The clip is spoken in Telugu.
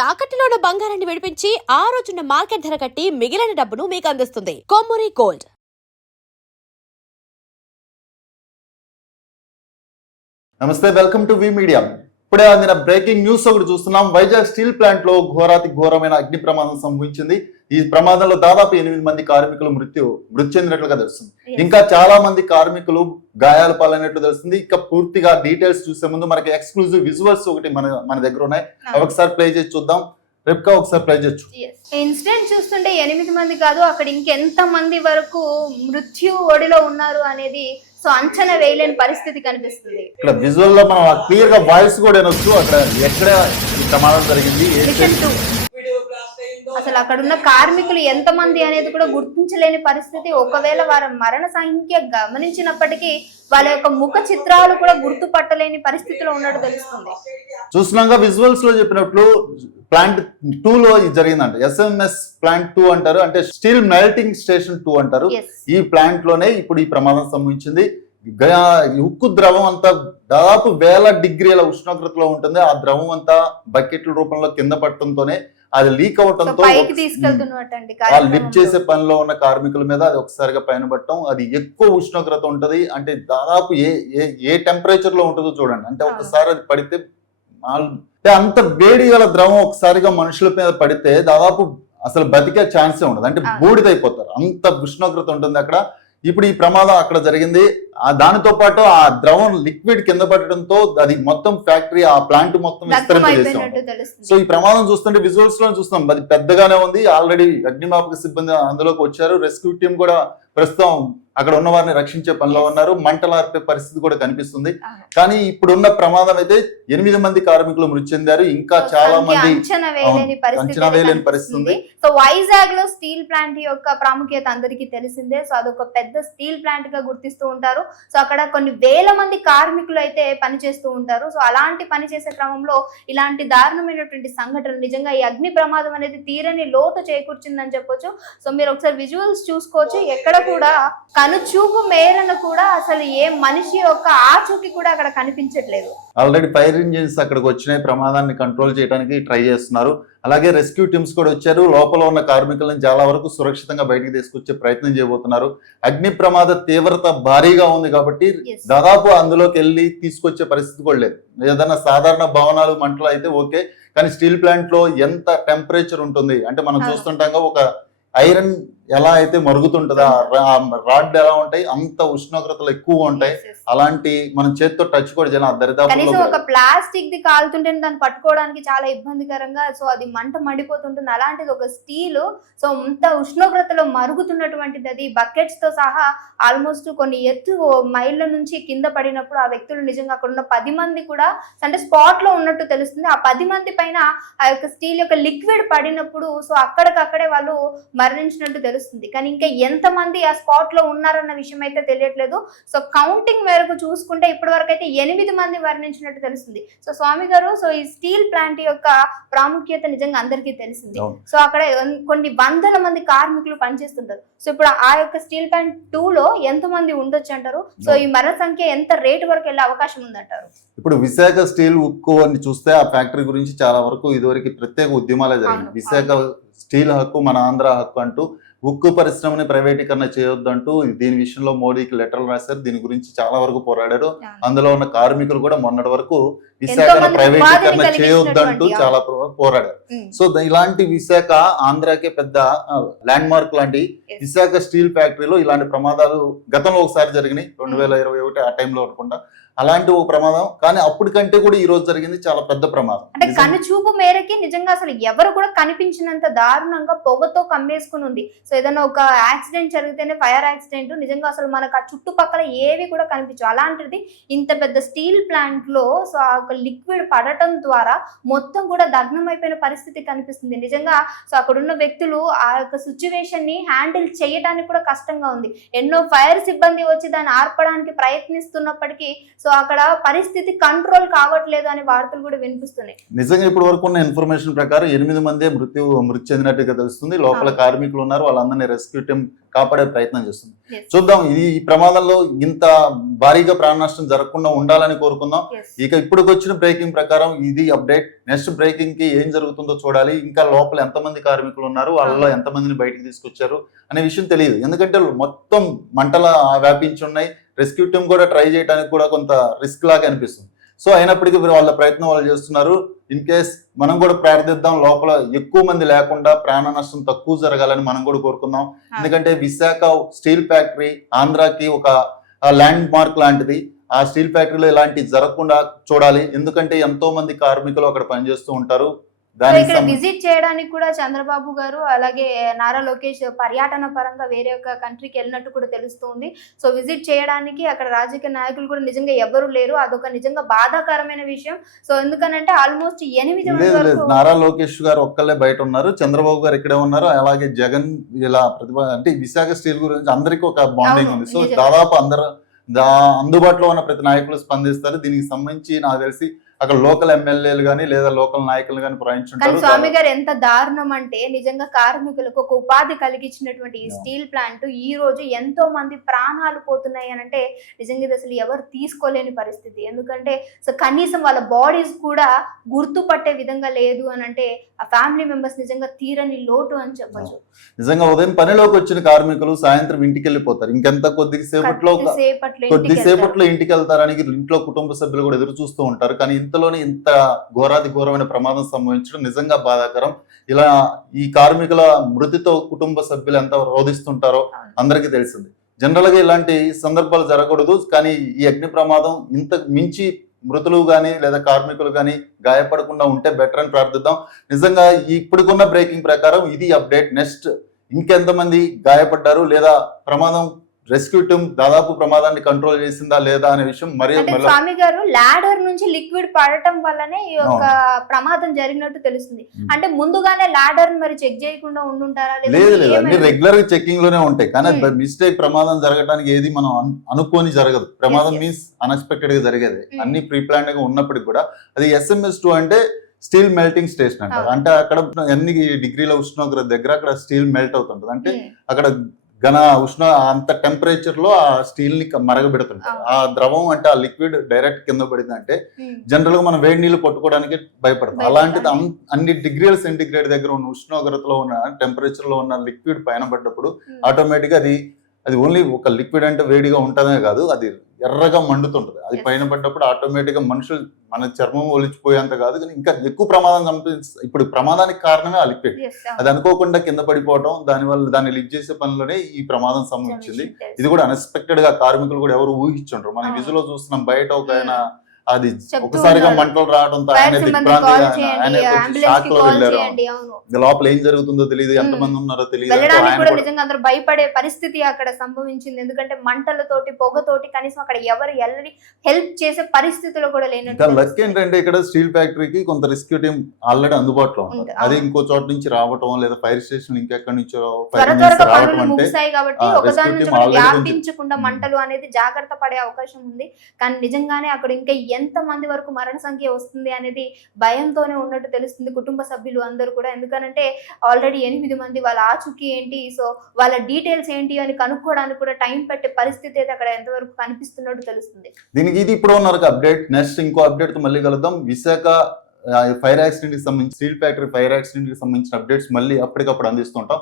తాకట్టులో ఉన్న బంగారాన్ని విడిపించి ఆ రోజున్న మార్కెట్ ధర కట్టి మిగిలిన డబ్బును మీకు అందిస్తుంది కొమ్మూరి గోల్డ్. నమస్తే, వెల్కమ్ టు వి మీడియా. ఇప్పుడే అందిన బ్రేకింగ్ న్యూస్ ఒకటి చూస్తున్నాం. వైజాగ్ స్టీల్ ప్లాంట్ లో ఘోరమైన అగ్ని ప్రమాదం సంభవించింది. ఈ ప్రమాదంలో దాదాపు 8 మంది కార్మికులు మృతి చెందినట్లుగా తెలుస్తుంది. ఇంకా చాలా మంది కార్మికులు గాయాల పాలైనట్లు తెలుస్తుంది. ఇక పూర్తిగా డీటెయిల్స్ చూసే ముందు మనకి ఎక్స్క్లూజివ్ విజువల్స్ ఒకటి మన దగ్గర ఉన్నాయి. ఒకసారి ప్లే చేసి చూద్దాం. రేపుగా ఒకసారి ప్లే చేయొచ్చు. ఇన్సిడెంట్ చూస్తుంటే 8 మంది కాదు, అక్కడ ఇంకెంత మంది వరకు మృత్యు ఒడిలో ఉన్నారు అనేది సో అంచనా వేయలేని పరిస్థితి కనిపిస్తుంది. ఇక్కడ విజువల్ లో మనం క్లియర్ గా వాయిస్ కూడా వినొచ్చు. అక్కడ ఎక్కడ ఈ ప్రమాదం జరిగింది, అసలు అక్కడ ఉన్న కార్మికులు ఎంత మంది అనేది కూడా గుర్తించలేని పరిస్థితి. ఒకవేళ వారి మరణ సంఖ్య గమనించినప్పటికీ వాళ్ళ యొక్క ముఖ చిత్రాలు కూడా గుర్తుపట్టలేని పరిస్థితిలో ఉన్నట్టు తెలుస్తుంది. చూస్తున్నాగా విజువల్స్ లో చెప్పినట్లు ప్లాంట్ 2 లో ఇది జరిగిందంట. SMS ప్లాంట్ 2 అంటారు, అంటే స్టీల్ మెల్టింగ్ స్టేషన్ 2 అంటారు. ఈ ప్లాంట్ లోనే ఇప్పుడు ఈ ప్రమాదం సంభవించింది. ఉక్కు ద్రవం అంతా దాదాపు 1000 డిగ్రీల ఉష్ణోగ్రతలో ఉంటుంది. ఆ ద్రవం అంతా బకెట్ల రూపంలో కింద పట్టడంతోనే అది లీక్ అవటంతో లిఫ్ట్ చేసే పనిలో ఉన్న కార్మికుల మీద అది ఒకసారిగా పైన పట్టడం. అది ఎక్కువ ఉష్ణోగ్రత ఉంటది. అంటే దాదాపు ఏ టెంపరేచర్ లో ఉంటుందో చూడండి. అంటే ఒకసారి అది పడితే అంత వేడి గల ద్రవం ఒకసారిగా మనుషుల మీద పడితే దాదాపు అసలు బతికే ఛాన్సే ఉండదు. అంటే బూడిదైపోతారు, అంత ఉష్ణోగ్రత ఉంటుంది అక్కడ. ఇప్పుడు ఈ ప్రమాదం అక్కడ జరిగింది. దానితో పాటు ఆ ద్రవం లిక్విడ్ కింద పడటంతో అది మొత్తం ఫ్యాక్టరీ, ఆ ప్లాంట్ మొత్తం విస్తరింపజేసాం. సో ఈ ప్రమాదం చూస్తుంటే విజువల్స్ లో చూస్తాం, అది పెద్దగానే ఉంది. ఆల్రెడీ అగ్నిమాపక సిబ్బంది అందులోకి వచ్చారు. రెస్క్యూ టీం కూడా ప్రస్తుతం అక్కడ ఉన్న వారిని రక్షించే పనిలో ఉన్నారు. మంటలార్పే పరిస్థితి కూడా కనిపిస్తుంది. కానీ ఇప్పుడున్న ప్రమాదం అయితే 8 మంది కార్మికులు మృతి చెందారు. ఇంకా చాలా మంది అంచనా వేయలేని పరిస్థితి ఉంది. సో వైజాగ్ లో స్టీల్ ప్లాంట్ యొక్క ప్రాముఖ్యత అందరికీ తెలిసిందే. సో అదొక పెద్ద స్టీల్ ప్లాంట్ గా గుర్తిస్తూ ఉంటారు. సో అక్కడ కొన్ని వేల మంది కార్మికులు అయితే పనిచేస్తూ ఉంటారు. సో అలాంటి పని చేసే క్రమంలో ఇలాంటి దారుణమైనటువంటి సంఘటనలు, నిజంగా ఈ అగ్ని ప్రమాదం అనేది తీరని లోటు చేకూర్చిందని చెప్పొచ్చు. సో మీరు ఒకసారి విజువల్స్ చూసుకోవచ్చు. ఎక్కడ కూడా కనుచూపు మేరను కూడా అసలు ఏ మనిషి యొక్క ఆచూకి కూడా అక్కడ కనిపించట్లేదు. ఆల్రెడీ ఫైర్ ఇంజిన్స్ అక్కడికి వచ్చినాయి, ప్రమాదాన్ని కంట్రోల్ చేయడానికి ట్రై చేస్తున్నారు. అలాగే రెస్క్యూ టీమ్స్ కూడా వచ్చారు. లోపల ఉన్న కార్మికులను చాలా వరకు సురక్షితంగా బయటికి తీసుకొచ్చే ప్రయత్నం చేయబోతున్నారు. అగ్ని ప్రమాద తీవ్రత భారీగా ఉంది కాబట్టి దాదాపు అందులోకి వెళ్ళి తీసుకొచ్చే పరిస్థితి కూడా లేదు. ఏదైనా సాధారణ భవనాలు మంటలు అయితే ఓకే, కానీ స్టీల్ ప్లాంట్ లో ఎంత టెంపరేచర్ ఉంటుంది అంటే మనం చూస్తుంటాం. ఒక ఐరన్ ఎలా అయితే మరుగుతుంటుందో, రాడ్ ఎలా ఉంటాయి, అంత ఉష్ణోగ్రతలు ఎక్కువ ఉంటాయి. అలాంటి మనం చేతితో టచ్ కూడా చేయాలి. దరిదాపు ఒక ప్లాస్టిక్ ది కాలుతుంటే దాన్ని పట్టుకోవడానికి చాలా ఇబ్బందికరంగా, సో అది మంట మండిపోతుంటుంది. అలాంటిది ఒక స్టీల్ సో అంత ఉష్ణోగ్రతలో మరుగుతున్నటువంటిది, అది బకెట్స్ తో సహా ఆల్మోస్ట్ కొన్ని ఎత్తు మైళ్ళ నుంచి కింద పడినప్పుడు ఆ వ్యక్తులు నిజంగా అక్కడ ఉన్న 10 మంది కూడా అంటే స్పాట్ లో ఉన్నట్టు తెలుస్తుంది. ఆ 10 మంది పైన ఆ యొక్క స్టీల్ యొక్క లిక్విడ్ పడినప్పుడు సో అక్కడికక్కడే వాళ్ళు మరణించినట్టు తెలుస్తుంది. కానీ ఇంకా ఎంత మంది ఆ స్పాట్ లో ఉన్నారన్న విషయం అయితే తెలియట్లేదు. సో కౌంటింగ్ మేరకు చూసుకుంటే ఇప్పటి వరకు అయితే 8 మంది మరణించినట్టు తెలుస్తుంది. సో స్వామి గారు, సో ఈ స్టీల్ ప్లాంట్ యొక్క ప్రాముఖ్యత నిజంగా అందరికీ తెలిసింది. సో అక్కడ కొన్ని వందల మంది కార్మికులు పనిచేస్తుంటారు. సో ఇప్పుడు ఆ యొక్క స్టీల్ ప్లాంట్ 2 లో ఎంత మంది ఉండొచ్చు అంటారు? సో ఈ మరణ సంఖ్య ఎంత రేటు వరకు వెళ్ళే అవకాశం ఉందంటారు? ఇప్పుడు విశాఖ స్టీల్ ఉక్కు అని చూస్తే ఆ ఫ్యాక్టరీ గురించి చాలా వరకు ఇదివరకు ప్రత్యేక ఉద్యమాలే జరిగింది. విశాఖ స్టీల్ హక్కు మన ఆంధ్ర హక్కు అంటూ ఉక్కు పరిశ్రమని ప్రైవేటీకరణ చేయొద్దంటూ దీని విషయంలో మోడీకి లెటర్లు రాశారు. దీని గురించి చాలా వరకు పోరాడారు. అందులో ఉన్న కార్మికులు కూడా మొన్నటి వరకు విశాఖను ప్రైవేటీకరణ చేయొద్దంటూ చాలా పోరాడారు. సో ఇలాంటి విశాఖ ఆంధ్రాకే పెద్ద ల్యాండ్ మార్క్ లాంటి విశాఖ స్టీల్ ఫ్యాక్టరీలో ఇలాంటి ప్రమాదాలు గతంలో ఒకసారి జరిగినాయి, 2021 ఆ టైంలో అనుకుంటా. అలాంటి ఒక ప్రమాదం, కానీ అప్పటికంటే కూడా ఈ రోజు జరిగింది చాలా పెద్ద ప్రమాదం. అంటే కనుచూపు మేరకి నిజంగా అసలు ఎవరు కూడా కనిపించినంత దారుణంగా పొగతో కమ్మేసుకుని ఉంది. సో ఏదైనా ఒక యాక్సిడెంట్ జరిగితేనే ఫైర్ యాక్సిడెంట్, నిజంగా అసలు మనకు ఆ చుట్టుపక్కల ఏవి కూడా కనిపించవు. అలాంటిది ఇంత పెద్ద స్టీల్ ప్లాంట్ లో సో ఆ లిక్విడ్ పడటం ద్వారా మొత్తం కూడా దగ్నం అయిపోయిన పరిస్థితి కనిపిస్తుంది. నిజంగా సో అక్కడ ఉన్న వ్యక్తులు ఆ యొక్క సిచ్యువేషన్ ని హ్యాండిల్ చేయడానికి కూడా కష్టంగా ఉంది. ఎన్నో ఫైర్ సిబ్బంది వచ్చి దాన్ని ఆర్పడానికి ప్రయత్నిస్తున్నప్పటికీ సో అక్కడ పరిస్థితి కంట్రోల్ కావట్లేదు అనే వార్తలు కూడా వినిపిస్తున్నాయి. నిజంగా ఇప్పటి వరకు ఉన్న ఇన్ఫర్మేషన్ ప్రకారం 8 మందే మృతి చెందినట్టుగా తెలుస్తుంది. లోపల కార్మికులు ఉన్నారు, వాళ్ళందరినీ రెస్క్యూ టీం కాపాడే ప్రయత్నం చేస్తుంది. Yes. చూద్దాం, ఈ ప్రమాదంలో ఇంత భారీగా ప్రాణ నష్టం జరగకుండా ఉండాలని కోరుకుందాం. Yes. ఇక ఇప్పటికి వచ్చిన బ్రేకింగ్ ప్రకారం ఇది అప్డేట్. నెక్స్ట్ బ్రేకింగ్ కి ఏం జరుగుతుందో చూడాలి. ఇంకా లోపల ఎంతమంది కార్మికులు ఉన్నారు, వాళ్ళలో ఎంతమందిని బయటికి తీసుకొచ్చారు అనే విషయం తెలియదు. ఎందుకంటే మొత్తం మంటల వ్యాపించి ఉన్నాయి. రెస్క్యూ టీం కూడా ట్రై చేయడానికి కూడా కొంత రిస్క్ లాగా అనిపిస్తుంది. సో అయినప్పటికీ వాళ్ళ ప్రయత్నం వాళ్ళు చేస్తున్నారు. ఇన్ కేస్ మనం కూడా ప్రార్థిద్దాం, లోపల ఎక్కువ మంది లేకుండా ప్రాణ నష్టం తక్కువ జరగాలని మనం కూడా కోరుకుందాం. ఎందుకంటే విశాఖ స్టీల్ ఫ్యాక్టరీ ఆంధ్రాకి ఒక ల్యాండ్ మార్క్ లాంటిది. ఆ స్టీల్ ఫ్యాక్టరీలో ఇలాంటివి జరగకుండా చూడాలి. ఎందుకంటే ఎంతో మంది కార్మికులు అక్కడ పనిచేస్తూ ఉంటారు. ఇక్కడ విజిట్ చేయడానికి కూడా చంద్రబాబు గారు అలాగే నారా లోకేష్ పర్యటన పరంగా వేరే ఒక కంట్రీకి వెళ్ళినట్టు కూడా తెలుస్తుంది. సో విజిట్ చేయడానికి అక్కడ రాజకీయ నాయకులు కూడా నిజంగా ఎవరు లేరు. అదొక నిజంగా బాధాకరమైన విషయం. సో ఎందుకనంటే ఆల్మోస్ట్ 8 మంది వరకు నారా లోకేష్ గారు ఒక్కళ్ళే బయట ఉన్నారు, చంద్రబాబు గారు ఇక్కడే ఉన్నారు. అలాగే జగన్ ఇలా అంటే విశాఖ స్టీల్ గురించి అందరికీ ఒక బాండింగ్ ఉంది. సో దాదాపు అందరూ అందుబాటులో ఉన్న ప్రతి నాయకులు స్పందిస్తారు. దీనికి సంబంధించి నాకు తెలిసి అక్కడ లోకల్ ఎమ్మెల్యేలు గానీ లేదా లోకల్ నాయకులు గానీ ప్రయాణించుంటారు. స్వామి గారు ఎంత దారుణం అంటే నిజంగా కార్మికులకు ఒక ఉపాధి కలిగించినటువంటి ఈ స్టీల్ ప్లాంట్ ఈ రోజు ఎంతో మంది ప్రాణాలు పోతున్నాయి అని అంటే నిజంగా ఇది అసలు ఎవరు తీసుకోలేని పరిస్థితి. ఎందుకంటే సో కనీసం వాళ్ళ బాడీస్ కూడా గుర్తుపట్టే విధంగా లేదు అని అంటే ఆ ఫ్యామిలీ మెంబర్స్ నిజంగా తీరని లోటు అని చెప్పచ్చు. నిజంగా ఉదయం పనిలోకి వచ్చిన కార్మికులు సాయంత్రం ఇంటికి వెళ్ళిపోతారు. ఇంకెంత కొద్దిసేపట్లో ఇంటికి వెళ్తారని ఇంట్లో కుటుంబ సభ్యులు కూడా ఎదురు చూస్తూ ఉంటారు. కానీ ఇంతలోనే ఇంత ఘోరమైన ప్రమాదం సంభవించడం నిజంగా బాధాకరం. ఇలా ఈ కార్మికుల మృతితో కుటుంబ సభ్యులు ఎంత రోధిస్తుంటారో అందరికీ తెలిసింది. జనరల్ గా ఇలాంటి సందర్భాలు జరగకూడదు. కానీ ఈ అగ్ని ప్రమాదం ఇంత మించి మృతులు గానీ లేదా కార్మికులు గానీ గాయపడకుండా ఉంటే బెటర్ అని ప్రార్థిద్దాం. నిజంగా ఇప్పుడుకున్న బ్రేకింగ్ ప్రకారం ఇది అప్డేట్. నెక్స్ట్ ఇంకెంతమంది గాయపడ్డారు లేదా ప్రమాదం రెస్క్యూ టీం దాదాపు ప్రమాదాన్ని కంట్రోల్ చేసిందా లేదా అనే విషయం మరి స్వామి గారు లాడర్ నుంచి లిక్విడ్ పడటం వల్లనే ఈ యొక్క ప్రమాదం జరిగినట్టు తెలుస్తుంది. అంటే ముందుగానే లాడర్ మరి చెక్ చేయకుండా ఉండుంటారా? లేదు, అన్ని రెగ్యులర్ గా చెకింగ్ లోనే ఉంటాయి. కానీ మిస్టేక్ ప్రమాదం జరగడానికి ఏది మనం అనుకోని జరగదు. ప్రమాదం మీన్స్ అన్ఎక్స్పెక్టెడ్ గా జరిగేది. అన్ని ప్రీ ప్లాన్డ్ గా ఉన్నప్పటికీ కూడా అది SMS2 అంటే స్టీల్ మెల్టింగ్ స్టేషన్ అంటారు. అంటే అక్కడ ఎన్ని డిగ్రీల ఉష్ణోగ్రత దగ్గర అక్కడ స్టీల్ మెల్ట్ అవుతుంటది. అంటే అక్కడ అంత టెంపరేచర్ లో ఆ స్టీల్ ని మరగబెడుతుంటారు. ఆ ద్రవం అంటే ఆ లిక్విడ్ డైరెక్ట్ కింద పడిందంటే జనరల్ గా మనం వేడి నీళ్ళు పట్టుకోవడానికి భయపడతాం. అలాంటిది అన్ని డిగ్రీల సెంటిగ్రేడ్ దగ్గర ఉన్న ఉష్ణోగ్రతలో ఉన్న టెంపరేచర్ లో ఉన్న లిక్విడ్ పైన పడ్డప్పుడు ఆటోమేటిక్ గా అది ఓన్లీ ఒక లిక్విడ్ అంటే వేడిగా ఉంటదే కాదు, అది ఎర్రగా మండుతుంటది. అది పైన పడ్డప్పుడు ఆటోమేటిక్ గా మనుషులు మన చర్మం ఒలిచిపోయేంత కాదు, కానీ ఇంకా ఎక్కువ ప్రమాదం ఇప్పుడు ప్రమాదానికి కారణమే ఆ లిక్విడ్. అది అనుకోకుండా కింద పడిపోవడం, దాన్ని లిఫ్ట్ చేసే పనిలోనే ఈ ప్రమాదం సంభవించింది. ఇది కూడా అన్ఎక్స్పెక్టెడ్ గా కార్మికులు కూడా ఎవరు ఊహించుంటారు. మనం విజులో చూస్తున్నాం, బయట ఒక ఆయన అది ఒకసారిగా మంటలు రావడంతో ఆయన దిగ్భ్రాంతి, ఆయన షాక్ లో వెళ్ళారు. లోపల ఏం జరుగుతుందో తెలియదు, ఎంతమంది ఉన్నారో తెలియదు, నిజంగా అందరూ భయపడే పరిస్థితి అక్కడ సంభవించింది. ఎందుకంటే మంటలతోటి పొగతోటి కనీసం అక్కడ ఎవరు హెల్ప్ చేసే పరిస్థితిలో కూడా లేనట్టు. లక్ ఏంటంటే ఇక్కడ స్టీల్ ఫ్యాక్టరీకి కొంత రెస్క్యూ టీం ఆల్రెడీ అందుబాటులో ఉంటుంది. అది ఇంకో చోట నుంచి రావటం లేదా ఫైర్ స్టేషన్ ఇంకెక్కడి నుంచో ముగిసాయి కాబట్టి ఒకదాని నుంచి వ్యాపించకుండా మంటలు అనేది జాగ్రత్త పడే అవకాశం ఉంది. కానీ నిజంగానే అక్కడ ఇంకా ఎంత మంది వరకు మరణ సంఖ్య వస్తుంది అనేది భయంతోనే ఉన్నట్టు తెలుస్తుంది కుటుంబ సభ్యులు అందరూ కూడా. ఎందుకంటే ఆల్రెడీ 8 మంది, వాళ్ళ ఆచూకీ ఏంటి, సో వాళ్ళ డీటెయిల్స్ ఏంటి అని కనుక్కోవడానికి కూడా టైం పట్టే పరిస్థితి అయితే అక్కడ ఎంతవరకు కనిపిస్తున్నట్టు తెలుస్తుంది. దీనికి ఇది ఇప్పుడు ఉన్న అప్డేట్. నెక్స్ట్ ఇంకో అప్డేట్ తో మళ్ళీ కలుద్దాం. విశాఖ ఫైర్ యాక్సిడెంట్ కి సంబంధించి స్టీల్ ఫ్యాక్టరీ ఫైర్ యాక్సిడెంట్ కి సంబంధించిన అప్డేట్స్ మళ్ళీ అప్పటికప్పుడు అందిస్తుంటాం.